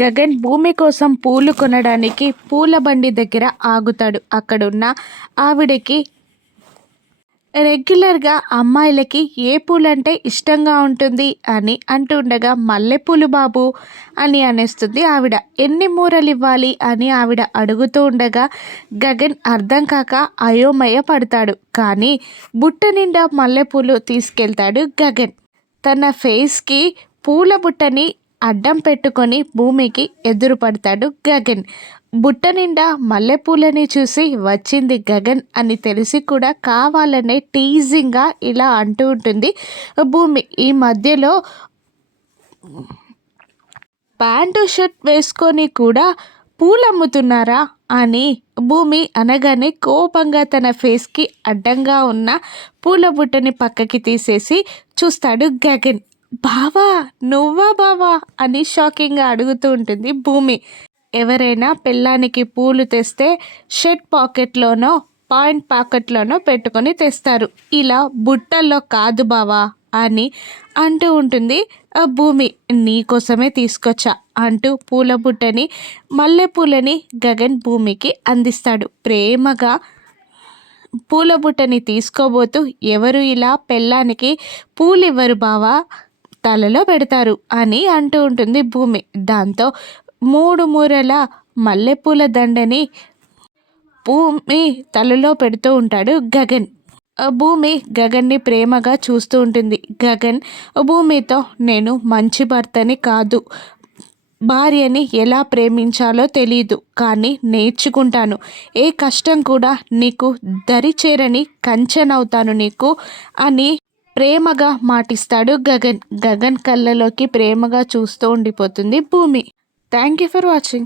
గగన్ భూమి కోసం పూలు కొనడానికి పూల బండి దగ్గర ఆగుతాడు. అక్కడున్న ఆవిడకి రెగ్యులర్గా అమ్మాయిలకి ఏ పూలంటే ఇష్టంగా ఉంటుంది అని అంటుండగా మల్లెపూలు బాబు అని అనేస్తుంది ఆవిడ. ఎన్ని మూరలు ఇవ్వాలి అని ఆవిడ అడుగుతూ ఉండగా గగన్ అర్థం కాక అయోమయ పడతాడు. కానీ బుట్ట నిండా మల్లెపూలు తీసుకెళ్తాడు గగన్. తన ఫేస్కి పూల బుట్టని అడ్డం పెట్టుకొని భూమికి ఎదురుపడతాడు గగన్. బుట్ట నిండా మల్లెపూలని చూసి వచ్చింది గగన్ అని తెలిసి కూడా కావాలనే టీజింగ్గా ఇలా అంటూ ఉంటుంది భూమి. ఈ మధ్యలో ప్యాంటు షర్ట్ వేసుకొని కూడా పూలు అమ్ముతున్నారా అని భూమి అనగానే కోపంగా తన ఫేస్కి అడ్డంగా ఉన్న పూల బుట్టని పక్కకి తీసేసి చూస్తాడు గగన్. బావా, నువ్వా బావా అని షాకింగ్గా అడుగుతూ ఉంటుంది భూమి. ఎవరైనా పెళ్ళానికి పూలు తెస్తే షర్ట్ పాకెట్లోనో పాయింట్ పాకెట్లోనో పెట్టుకొని తెస్తారు, ఇలా బుట్టల్లో కాదు బావా అని అంటూ ఉంటుంది భూమి. నీకోసమే తీసుకొచ్చా అంటూ పూల బుట్టని మల్లెపూలని గగన్ భూమికి అందిస్తాడు. ప్రేమగా పూల బుట్టని తీసుకోబోతూ ఎవరు ఇలా పెళ్ళానికి పూలు ఇవ్వరు బావా, తలలో పెడతారు అని అంటూ ఉంటుంది భూమి. దాంతో 3 మూరల మల్లెపూల దండని భూమి తలలో పెడుతూ ఉంటాడు గగన్. భూమి గగన్ని ప్రేమగా చూస్తూ ఉంటుంది. గగన్ భూమితో నేను మంచి భర్తని కాదు, భార్యని ఎలా ప్రేమించాలో తెలీదు, కానీ నేర్చుకుంటాను. ఏ కష్టం కూడా నీకు దరి చేరని కంచెనవుతాను నీకు అని ప్రేమగా మాటిస్తాడు గగన్. గగన్ కళ్ళలోకి ప్రేమగా చూస్తూ ఉండిపోతుంది భూమి. Thank you for watching.